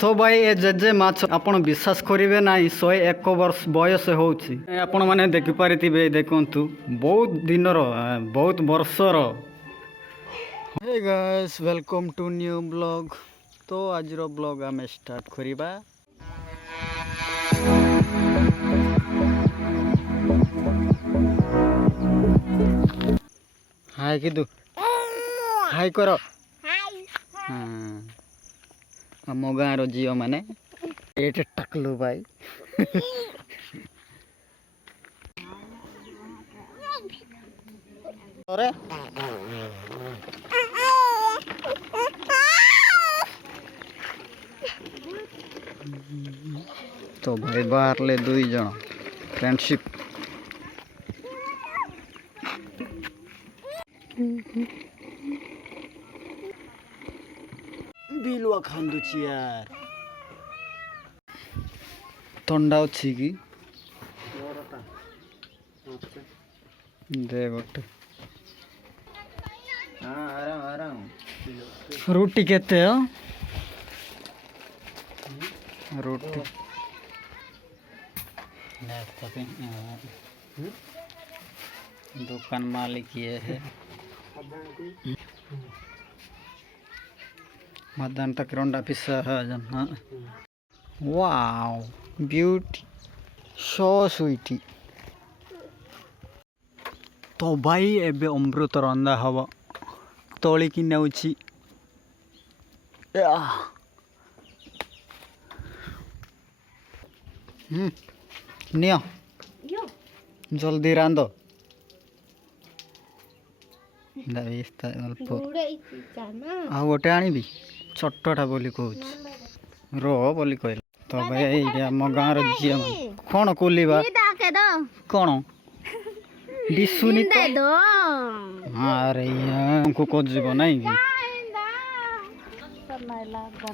तो भाई ए जेजे माछ आपण विश्वास करेंगे ना 101 वर्ष बयस होउछि आपण माने देखि पारिथिबे देखंतु बहुत दिनर बहुत वर्षर। Hey guys welcome to new blog. तो आज रो ब्लॉग आम स्टार्ट करिबा। हाय किदु हाय करो हां आम गाँव झील मैंने ये टकलू भाई अरे तो भाई बाहर ले दुई जन फ्रेंडशिप बिलुआ खांदुची यार थंडा अच्छी की दे गोटे रोटी केते हो रोटी दुकान मालिक ये है मध्याह्न तक रोंडा पिस्सा है जना। Wow beauty so sweetie. तो भाई एबे अमृत रंधा हवा तोली की नौची नियो जल्दी रांधो अल्प आ गोटे आनी छोटा बोली कहूँ रो बोली कहल। तो भाई आम गाँव झी कौन कोलिबा कौन दिशुनी तो अरे हमको खोजब नहीं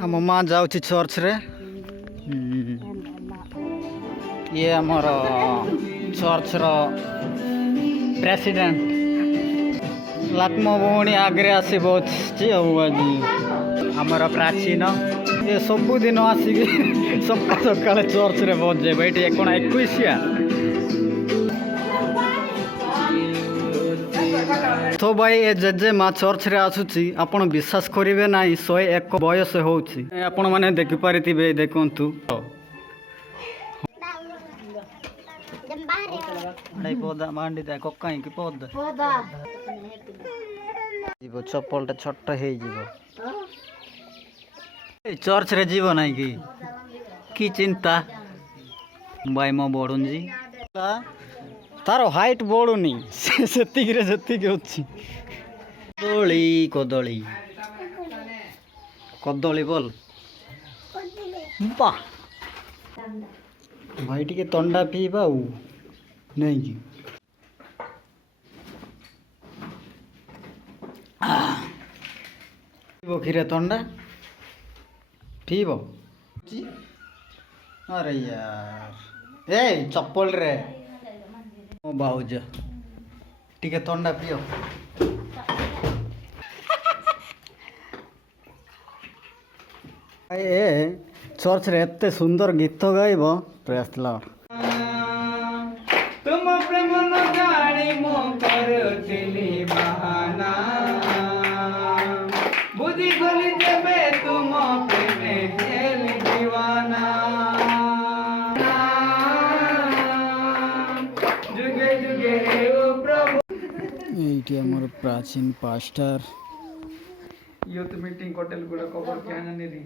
आम माँ जाऊँ चर्च रे ये आमर चर्च रो प्रेसिडेंट लाक्ष्म भौणी आगे आसी बची आज आमर प्राचीन ये सबुदिन आसिक सका सका चर्च रे बजे ये कौन 21। तो भाई ए जेजे माँ चर्च रे आसुची आपण विश्वास करेंगे ना 101 बयस होउछि आपण माने देखि पारिथिबे देखंतु नहीं पौधा मांडी दे ककाई की पौधा जीव चप्पल टा छोट हे जीव चर्च रे जीव नहीं की चिंता भाई मो बड़ुन जी तारो हाइट बढ़ुनी से कदली कदली बोल वाह भाई टी थंडा पीवा नहीं कि खीरे थंडा पीब अरे यार ए चप्पल रे ओ भाउज टिके थंडा पियो ए चर्च रे एते सुंदर गीत गाइब प्रेज लॉर्ड। तुम प्रेम न जानी मो करतिली बहाना बुद्धि खोली देबे तुम प्रेमे हेल दीवाना जुगे जुगे ओ प्रभु एटी हमर प्राचीन पास्टर यूथ मीटिंग होटल गुड़ा कवर क्या जाने दी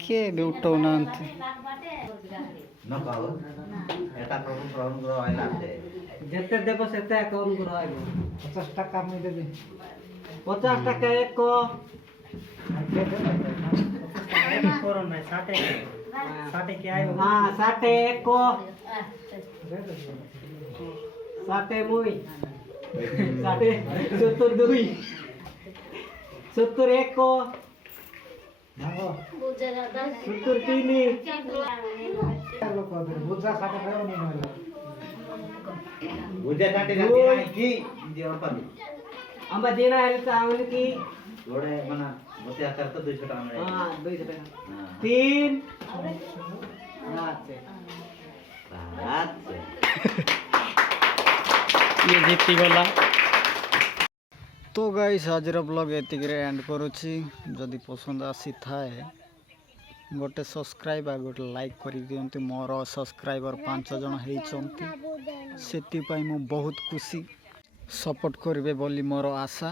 के बेउटो नांत न बाबू एटा प्रभु ग्रह आइला दे जते देबो सेते कौन ग्रह आइबो 50 टका में देबे 50 टका एक को हाँ साठे एक को साठे मुई साठे सत्तर दुई सत्तर एक को सत्तर तीन अंबा देना है चावल की हाँ 200 टाका तीन ये जीती गला तो गाइस आज ब्लॉग एतिक एंड करुछि जदि पसंद आसी थाए गोटे सब्सक्राइब आ गोटे लाइक कर दियंतु मोर सब्सक्राइबर 5 जन हेइचंती सेति पई मु बहुत खुशी सपोर्ट करिवे बोली मोर आशा।